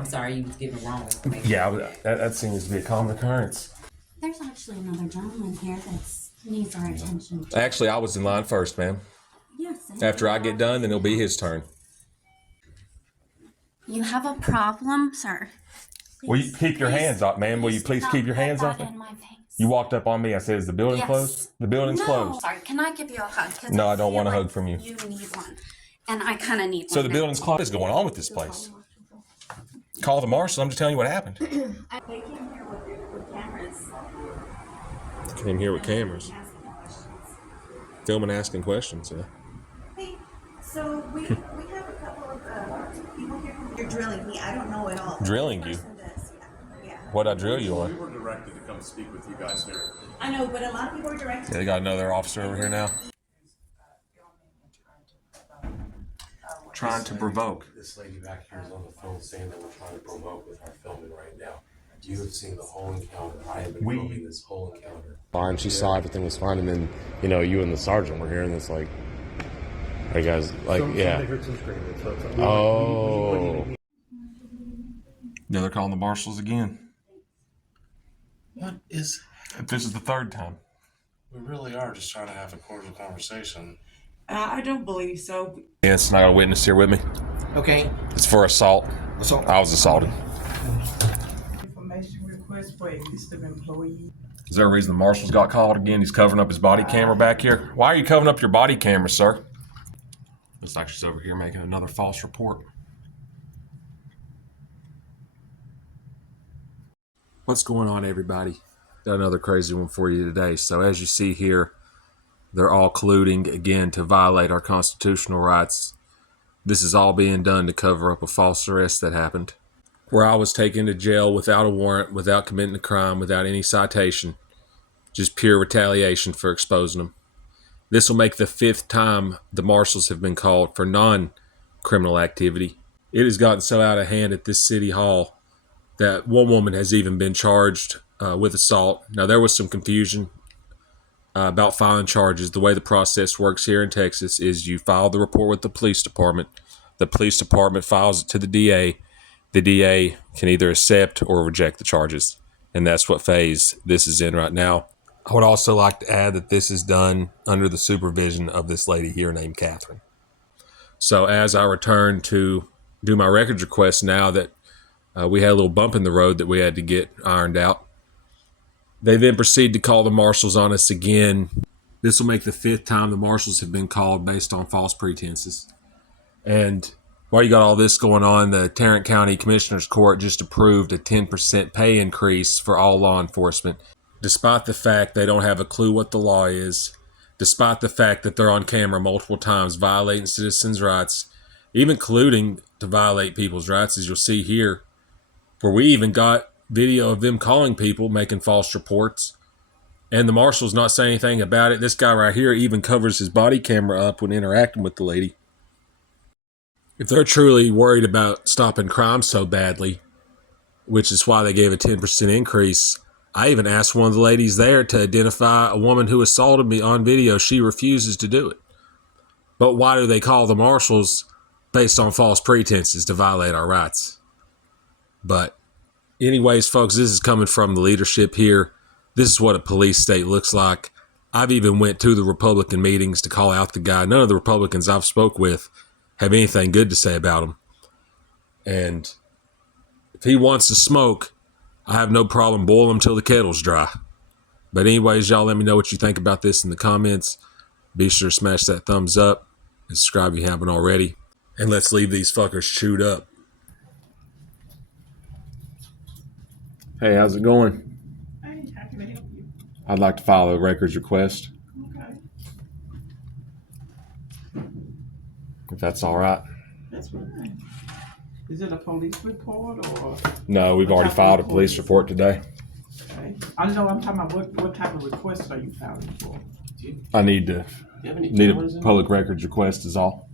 I'm sorry, you was giving wrong information. Yeah, that seems to be a common occurrence. There's actually another gentleman here that needs our attention. Actually, I was in line first, ma'am. Yes. After I get done, then it'll be his turn. You have a problem, sir? Will you keep your hands off, ma'am? Will you please keep your hands off me? You walked up on me. I said, is the building closed? The building's closed. Sorry, can I give you a hug? No, I don't want a hug from you. You need one. And I kind of need one. So the building's closed. What is going on with this place? Call the marshal. I'm just telling you what happened. They came here with cameras. Came here with cameras. Filming, asking questions, yeah. Hey, so we have a couple of people here. You're drilling me. I don't know at all. Drilling you? Yeah. What'd I drill you on? We were directed to come speak with you guys here. I know, but a lot of people are directed. Yeah, they got another officer over here now. Trying to provoke. This lady back here is on the phone saying that we're trying to provoke with our filming right now. You have seen the whole encounter. I have been filming this whole encounter. Fine, she saw everything was fine, and then, you know, you and the sergeant were hearing this, like, hey guys, like, yeah. Oh. Yeah, they're calling the marshals again. What is... This is the third time. We really are just trying to have a cordial conversation. I don't believe so. Yes, and I got a witness here with me. Okay. It's for assault. I was assaulted. Information request for a list of employees. Is there a reason the marshals got called again? He's covering up his body camera back here. Why are you covering up your body camera, sir? Looks like she's over here making another false report. What's going on, everybody? Got another crazy one for you today. So as you see here, they're all colluding again to violate our constitutional rights. This is all being done to cover up a false arrest that happened, where I was taken to jail without a warrant, without committing a crime, without any citation. Just pure retaliation for exposing them. This will make the 5th time the marshals have been called for non-criminal activity. It has gotten so out of hand at this city hall that one woman has even been charged with assault. Now, there was some confusion about filing charges. The way the process works here in Texas is you file the report with the police department files it to the DA. The DA can either accept or reject the charges, and that's what phase this is in right now. I would also like to add that this is done under the supervision of this lady here named Catherine. So as I return to do my records request, now that we had a little bump in the road that we had to get ironed out, they then proceed to call the marshals on us again. This will make the 5th time the marshals have been called based on false pretenses. And while you got all this going on, the Tarrant County Commissioner's Court just approved a 10% pay increase for all law enforcement, despite the fact they don't have a clue what the law is, despite the fact that they're on camera multiple times violating citizens' rights, even colluding to violate people's rights, as you'll see here, where we even got video of them calling people, making false reports, and the marshal's not saying anything about it. This guy right here even covers his body camera up when interacting with the lady. If they're truly worried about stopping crime so badly, which is why they gave a 10% increase, I even asked one of the ladies there to identify a woman who assaulted me on video. She refuses to do it. But why do they call the marshals based on false pretenses to violate our rights? But anyways, folks, this is coming from the leadership here. This is what a police state looks like. I've even went to the Republican meetings to call out the guy. None of the Republicans I've spoke with have anything good to say about him. And if he wants to smoke, I have no problem boiling him till the kettle's dry. But anyways, y'all let me know what you think about this in the comments. Be sure to smash that thumbs up and subscribe if you haven't already. And let's leave these fuckers chewed up. Hey, how's it going? Hey, how can I help you? I'd like to file a records request, Okay. if that's all right. That's fine. Is it a police report or? No, we've already filed a police report today. Okay. I know I'm talking about what type of request are you filing for? I need a public records request is all.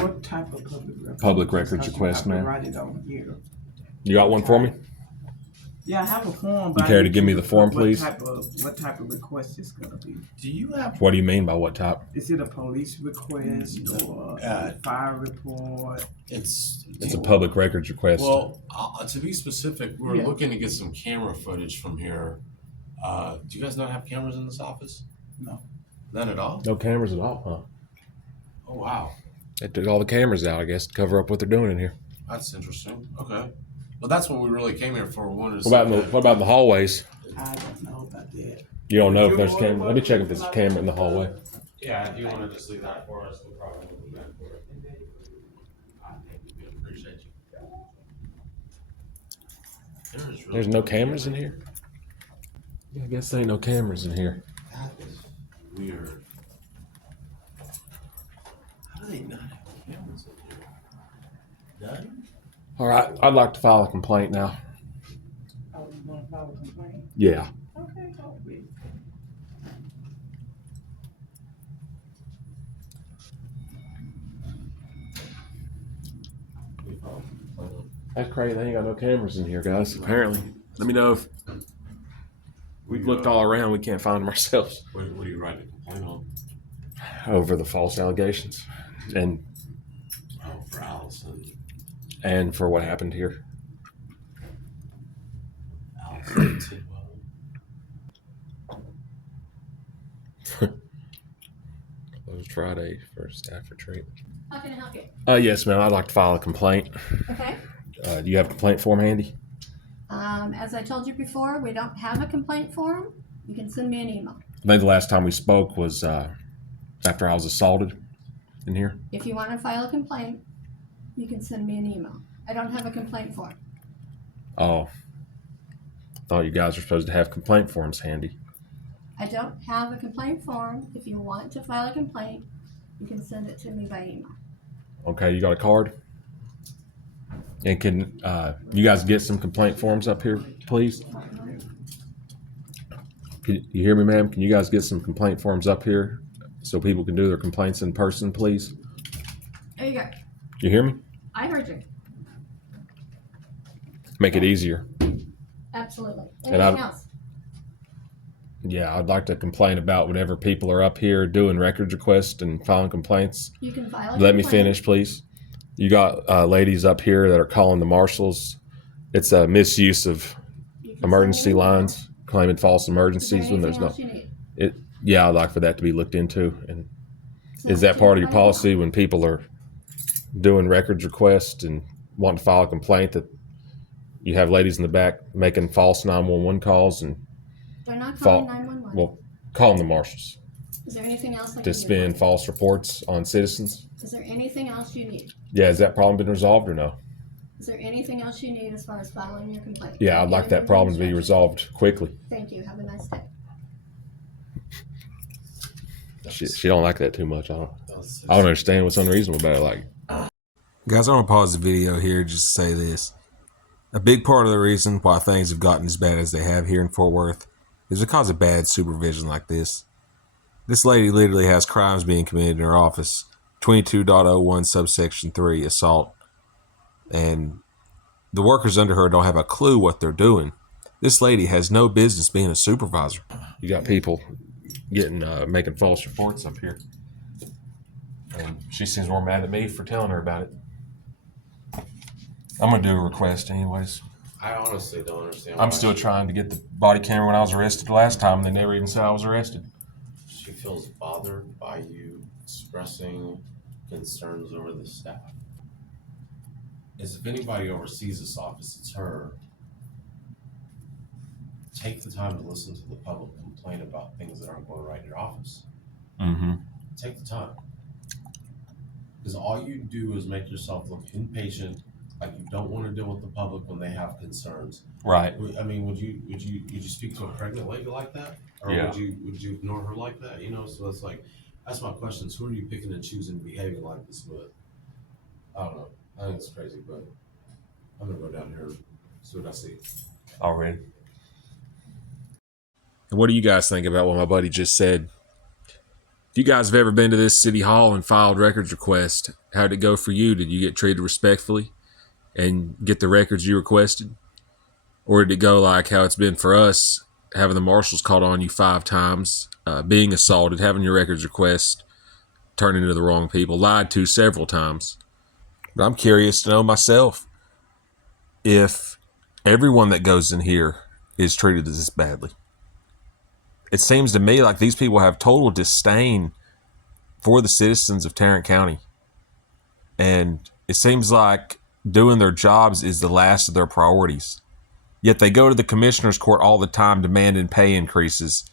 What type of public record? Public records Because you request, have to ma'am. write it on here. You got one for me? Yeah, I have a form. You But care I to need give me to the put form, please? What type of request it's gonna be? Do you have? What do you mean by what type? Is it a police request or a fire report? It's It's a public records request. Well, to be specific, we're Yeah. looking to get some camera footage from here. Do you guys not have cameras in this office? No. None at all? No cameras at all, huh? Oh wow, They took all the cameras out, I guess, to cover up what they're doing in here. that's interesting. Okay, well that's what we really came here for. We wanted to What about in the hallways? I don't know about that. You don't know if there's a camera. Let me check if there's a camera in the hallway. Yeah, if you wanna just leave that for us, we'll probably move that for it. We appreciate you. There's no cameras in here? Yeah, I guess there ain't no cameras in here. That is weird. How do they not have cameras in here? None? All right, I'd like to file a complaint now. Oh, you want to file a complaint? Yeah. Okay, go with. That's crazy. They ain't got no cameras in here, guys. Apparently. Let me know if we've looked all around. We can't find them ourselves. What are you writing a complaint on? Over the false allegations and Oh, for Allison. for what happened here. Allison Tidwell. Closed Friday for staff retreat. How can I help you? Yes, ma'am. I'd like to file a complaint. Okay. Do you have a complaint form handy? As I told you before, we don't have a complaint form. You can send me an email. I think the last time we spoke was after I was assaulted in here. If you want to file a complaint, you can send me an email. I don't have a complaint form. Oh. Thought you guys were supposed to have complaint forms handy. I don't have a complaint form. If you want to file a complaint, you can send it to me by email. Okay, you got a card? And can you guys get some complaint forms up here, please? Can you hear me, ma'am? Can you guys get some complaint forms up here so people can do their complaints in person, please? There you go. You hear me? I heard you. Make it easier. Absolutely. And Anything I- else? Yeah, I'd like to complain about whenever people are up here doing records requests and filing complaints. You can file a Let me complaint. finish, please. You got ladies up here that are calling the marshals. It's a misuse of You can emergency send me an email. lines, claiming false Is there emergencies when there's anything no. else you need? Yeah, I'd like for that to be looked into. And Send is it that to part me of your by email. policy when people are doing records requests and wanting to file a complaint that you have ladies in the back making false 911 calls and They're not calling Fault. 911. well calling the marshals Is there anything else I to can do? spin false reports on citizens? Is there anything else you need? Yeah, has that problem been resolved or no? Is there anything else you need as far as filing your complaint? Yeah, I'd like that problem to be resolved quickly. Thank you. Have a nice day. She don't like that too much. I don't understand what's unreasonable about it. Like, guys, I want to pause the video here just to say this. A big part of the reason why things have gotten as bad as they have here in Fort Worth is because of bad supervision like this. This lady literally has crimes being committed in her office. 22.01 subsection 3 assault. And the workers under her don't have a clue what they're doing. This lady has no business being a supervisor. You got people getting making false reports up here. And she seems more mad at me for telling her about it. I'm going to do a request anyways. I honestly don't understand. I'm why still trying to get the body camera when I was arrested last time, and they never even said I was arrested. she feels bothered by you expressing concerns over the staff. As if anybody oversees this office, it's her. Take the time to listen to the public complain about things that aren't going right in your office. Mm-hmm. Take the time. Because all you do is make yourself look impatient, like you don't want to deal with the public when they have concerns. Right. I mean, would you speak to a pregnant lady like that, or Yeah. would you ignore her like that? You know, so it's like, that's my question. Who are you picking and choosing behaving like this with? I don't know. I think it's crazy, but I'm gonna go down here and see what I see. Already. And what do you guys think about what my buddy just said? If you guys have ever been to this city hall and filed records request, how did it go for you? Did you get treated respectfully and get the records you requested? Or did it go like how it's been for us, having the marshals called on you 5 times, being assaulted, having your records request turned into the wrong people, lied to several times? But I'm curious to know myself if everyone that goes in here is treated this badly. It seems to me like these people have total disdain for the citizens of Tarrant County. And it seems like doing their jobs is the last of their priorities. Yet they go to the commissioner's court all the time demanding pay increases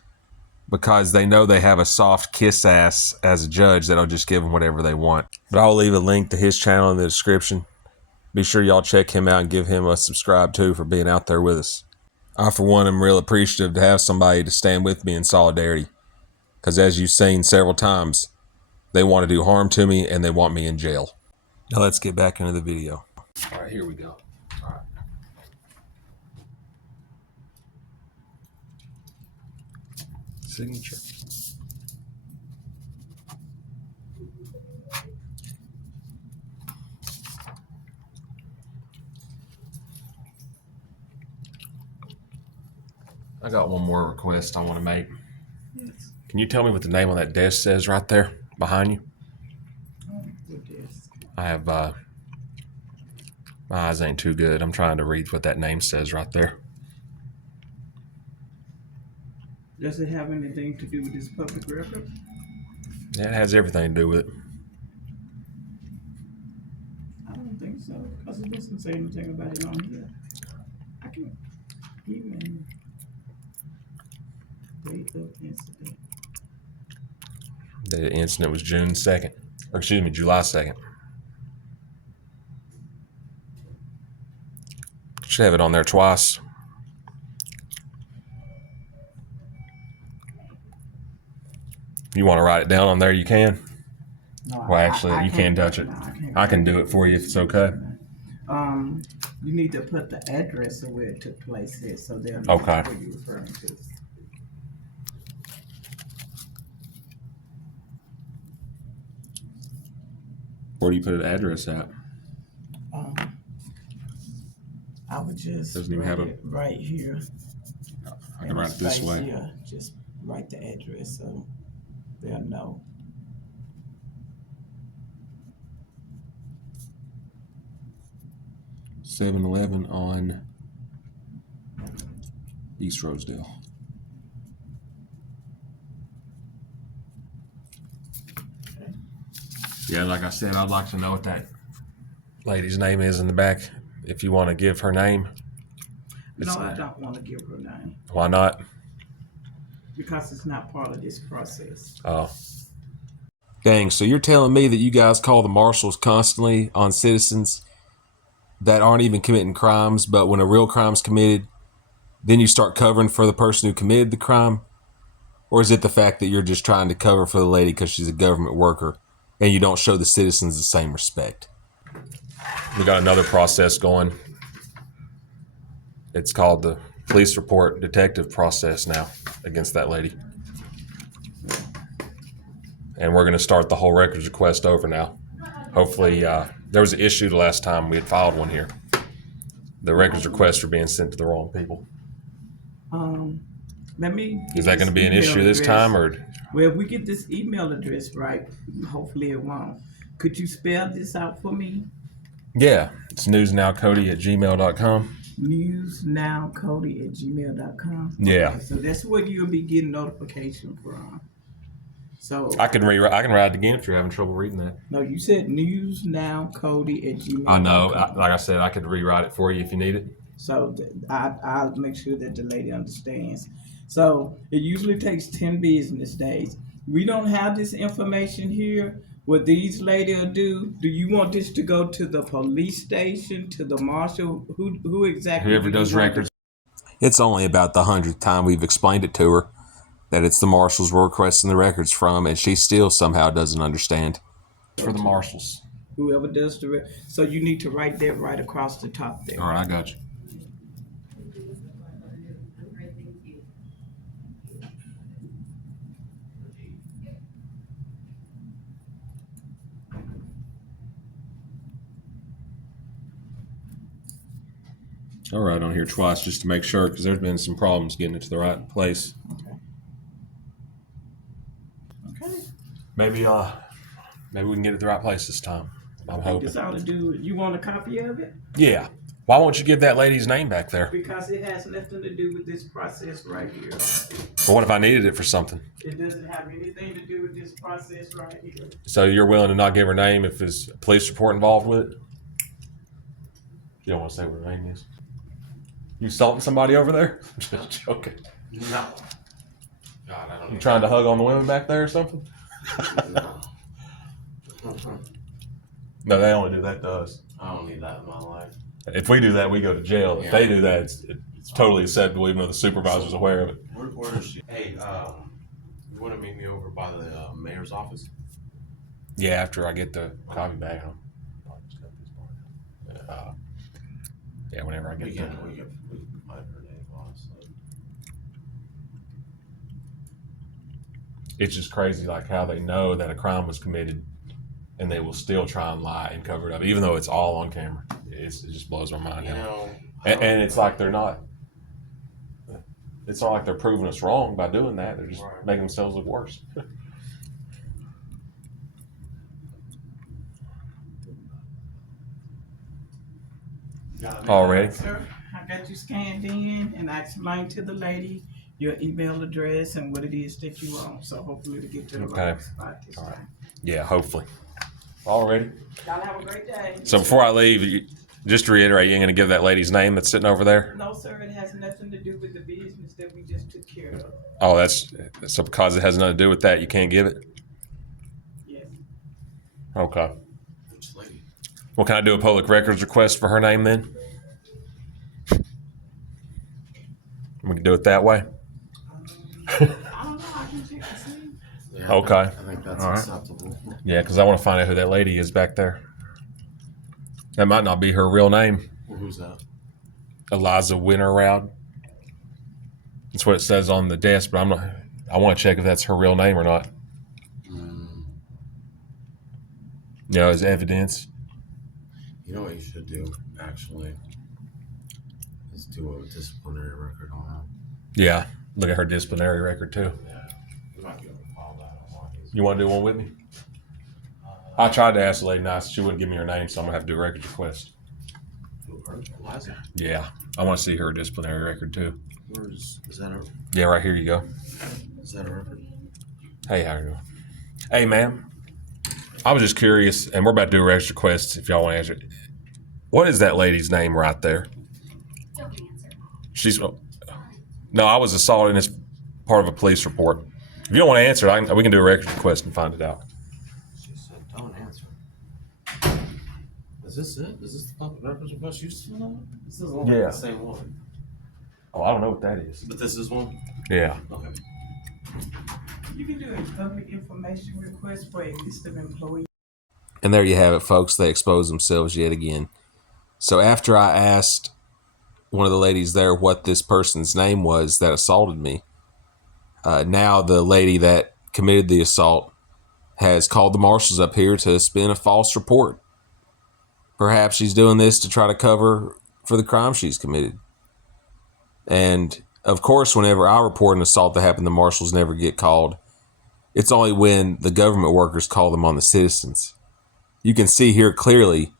because they know they have a soft kiss ass as a judge that'll just give them whatever they want. But I'll leave a link to his channel in the description. Be sure y'all check him out and give him a subscribe too for being out there with us. I, for one, am real appreciative to have somebody to stand with me in solidarity. Because as you've seen several times, they want to do harm to me and they want me in jail. Now let's get back into the video. All right, here we go. All right. Signature. I got one more request I want to make. Yes. Can you tell me what the name on that desk says right there behind you? Good desk. I have, my eyes ain't too good. I'm trying to read what that name says right there. Does it have anything to do with this public record? That has everything to do with it. I don't think so, because it doesn't say anything about it on here. I can even date of incident. The incident was June 2nd. Or excuse me, July 2nd. Should have it on there twice. You want to write it down on there, you can. No, Well, actually, you can't can't touch it. no, can't I can touch do it for you if it's okay. You need to put the address of where it took place here, so they'll know Okay. what you're referring to. Where do you put an address at? I would just Doesn't even write have a- it right here. I can write it this way. Yeah, just write the address so they'll know. .7-Eleven on East Rosedale. Yeah, like I said, I'd like to know what that lady's name is in the back. If you want to give her name. No, I don't want to give her name Why not? because it's not part of this process. Oh. Dang, so you're telling me that you guys call the marshals constantly on citizens that aren't even committing crimes, but when a real crime's committed, then you start covering for the person who committed the crime? Or is it the fact that you're just trying to cover for the lady because she's a government worker and you don't show the citizens the same respect? We got another process going. It's called the police report detective process now against that lady. And we're going to start the whole records request over now. Hopefully, there was an issue the last time we had filed one here. The records requests were being sent to the wrong people. Let me. Is that going to be an issue this time, or? Well, if we get this email address right, hopefully it won't. Could you spell this out for me? Yeah, it's newsnowcody@gmail.com. Newsnowcody@gmail.com. Yeah. Okay, so that's where you'll be getting notification from. So I can write it again if you're having trouble reading that. no, you said newsnowcody@gmail.com. I know. Like I said, I could rewrite it for you if you need it. So I'll make sure that the lady understands. So it usually takes 10 business days. We don't have this information here. What these ladies will do you want this to go to the police station, to the marshal? Who exactly? Whoever does records. It's only about the 100th time we've explained it to her that it's the marshals we're requesting the records from, and she still somehow doesn't understand. For the marshals. Whoever does so you need to write that right across the top there. All right, I got you. I'll write on here twice just to make sure, because there's been some problems getting it to the right place. Okay. Maybe we can get it to the right place this time. I'm hoping. This ought to do. You want a copy of it? Yeah. Why won't you give that lady's name back there? Because it has nothing to do with this process right here. Well, what if I needed it for something? It doesn't have anything to do with this process right here. So you're willing to not give her name if there's a police report involved with it? You don't want to say what her name is? You assaulting somebody over there? Just joking. No. God, I don't You trying to hug on the women back there or something? know. No, they only do that to us. I don't need that in my life. If we do that, we go to jail. If Yeah. they do that, it's totally acceptable, even though the supervisor's aware of it. Where is she? Hey, you want to meet me over by the mayor's office? Yeah, after I get the copy back, yeah, whenever I We get can there. we can find her name, honestly. It's just crazy, like how they know that a crime was committed, and they will still try and lie and cover it up, even though it's all on camera. It just blows my mind. You now. know, And it's like they're not. It's not like they're proving us wrong by doing that. They're just Right. making themselves look worse. Already? Sir, I got you scanned in, and I explained to the lady your email address and what it is that you want. So hopefully to get to the Okay. right spot this All right. time. Yeah, hopefully. Already. Y'all have a great day. So before I leave, just to reiterate, you ain't gonna give that lady's name that's sitting over there? No, sir, it has nothing to do with the business that we just took care of. Oh, that's so because it has nothing to do with that, you can't give it. Yes. Okay. which lady? Well, can I do a public records request for her name then? We can do it that way. I don't know, I can check and see. Yeah, Okay. I think that's All right. acceptable. Yeah, because I want to find out who that lady is back there. That might not be her real name. Well, who's that? Eliza Winterroud. That's what it says on the desk, but I'm not. I want to check if that's her real name or not. You know, as evidence. You know what you should do, actually? Is do a disciplinary record on her. Yeah, look at her disciplinary record too. Yeah. You might be able to follow that online. You want to do one with me? I tried to ask the lady nice. She wouldn't give me her name, so I'm gonna have to do a records request. Who, her? Eliza? Yeah, I want to see her disciplinary record too. Is that her? Yeah, right here you go. Is that a record? Hey, how you doing? Hey, ma'am. I was just curious, and we're about to do a records request if y'all want to answer it. What is that lady's name right there? Don't answer. She's no, I was assaulted, and it's part of a police report. If you don't want to answer it, we can do a records request and find it out. She said, don't answer. Is this it? Is this the public records request you still know? This doesn't look like Yeah. the same one. Oh, I don't know what that is. But this is one? Yeah. Okay. You can do a public information request for a list of employees. And there you have it, folks. They expose themselves yet again. So after I asked one of the ladies there what this person's name was that assaulted me, now the lady that committed the assault has called the marshals up here to spin a false report. Perhaps she's doing this to try to cover for the crime she's committed. And of course, whenever I report an assault that happened, the marshals never get called. It's only when the government workers call them on the citizens. You can see here clearly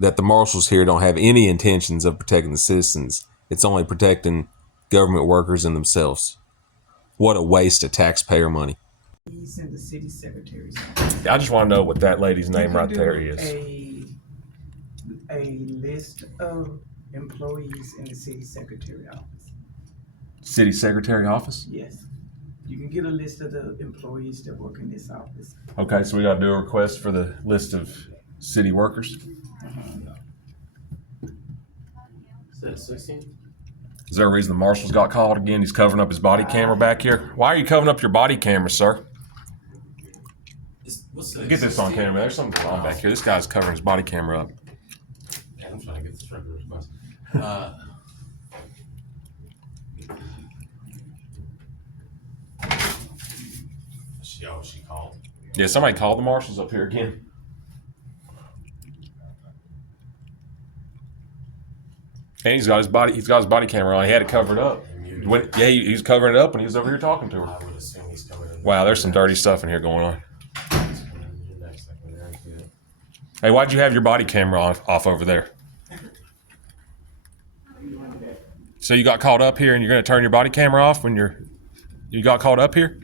that the marshals here don't have any intentions of protecting the citizens. It's only protecting government workers and themselves. What a waste of taxpayer money. He's in the city secretary's office. I just want to know what that lady's name You right can there do is. A list of employees in the city secretary office. City Secretary office? Yes. You can get a list of the employees that work in this office. Okay, so we got to do a request for the list of city workers. Is that 16? Is there a reason the marshals got called again? He's covering up his body camera back here. Why are you covering up your body camera, sir? What's that? Get this on 16? camera. There's something going on back here. This guy's covering his body camera up. Yeah, I'm trying to get this record request. She called. Yeah, somebody called the marshals up here again. And he's got his body camera on. He had it covered up. He was covering it up when he was over here talking to her. I would assume he's coming in. Wow, there's some dirty stuff in here going on. He's coming in here next second. Very good. Hey, why'd you have your body camera off over there? So you got caught up here and you're going to turn your body camera off when you got caught up here?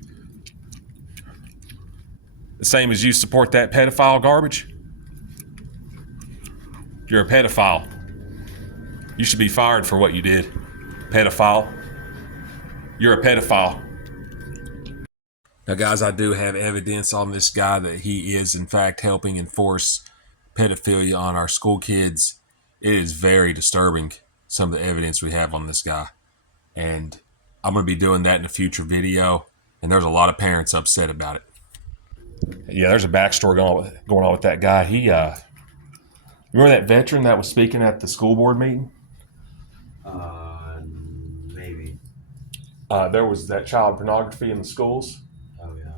The same as you support that pedophile garbage? You're a pedophile. You should be fired for what you did. Pedophile. You're a pedophile. Now, guys, I do have evidence on this guy that he is, in fact, helping enforce pedophilia on our school kids. It is very disturbing, some of the evidence we have on this guy. And I'm going to be doing that in a future video. And there's a lot of parents upset about it. Yeah, there's a backstory going on with that guy. He, remember that veteran that was speaking at the school board meeting? Maybe. There was that child pornography in the schools. Oh, yeah.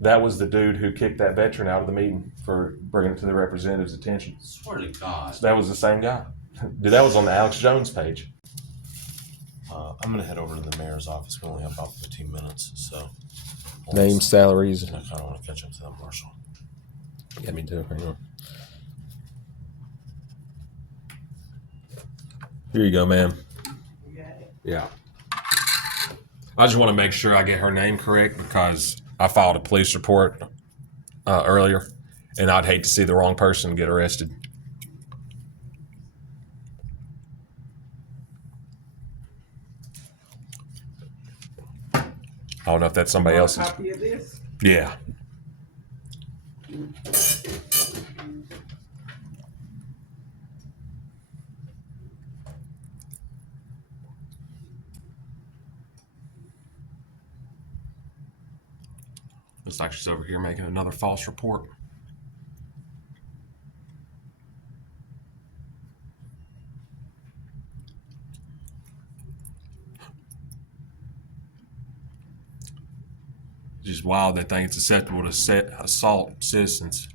That was the dude who kicked that veteran out of the meeting for bringing it to the representative's attention. Swear to God. So that was the same guy. Dude, that was on the Alex Jones page. I'm gonna head over to the mayor's office. We only have about 15 minutes, so. Names, salaries. I kind of want to catch up to that, Marshall. Yeah, me too. Hang on. Here you go, ma'am. Yeah. I just want to make sure I get her name correct because I filed a police report earlier, and I'd hate to see the wrong person get arrested. I don't know if that's somebody else's. Copy of this? Yeah. Looks like she's over here making another false report. It's just wild they think it's acceptable to assault citizens.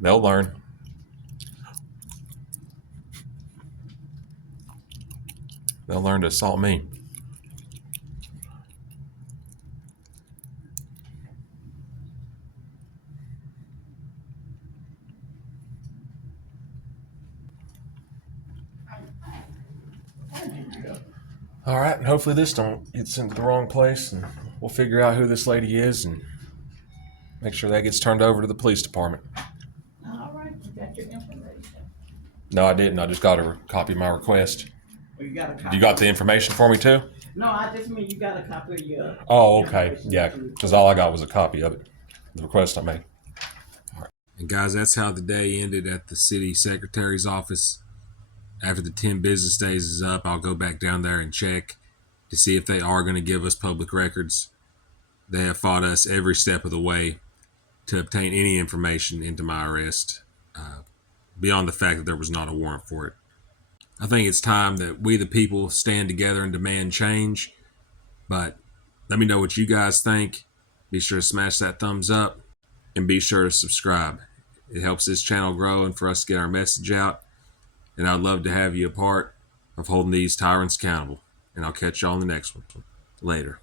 They'll learn. They'll learn to assault me. All right, and hopefully this don't get sent to the wrong place, and we'll figure out who this lady is and make sure that gets turned over to the police department. All right, you got your information. No, I didn't. I just got a copy of my request. Well, you got a copy. You got the information for me too? No, I just mean you got a copy of your. Oh, okay. Yeah, because all I got was a copy of it, the request I made. All right. And guys, that's how the day ended at the city secretary's office. After the 10 business days is up, I'll go back down there and check to see if they are going to give us public records. They have fought us every step of the way to obtain any information into my arrest, beyond the fact that there was not a warrant for it. I think it's time that we the people stand together and demand change. But let me know what you guys think. Be sure to smash that thumbs up and be sure to subscribe. It helps this channel grow and for us to get our message out. And I'd love to have you a part of holding these tyrants accountable. And I'll catch you all in the next one. Later.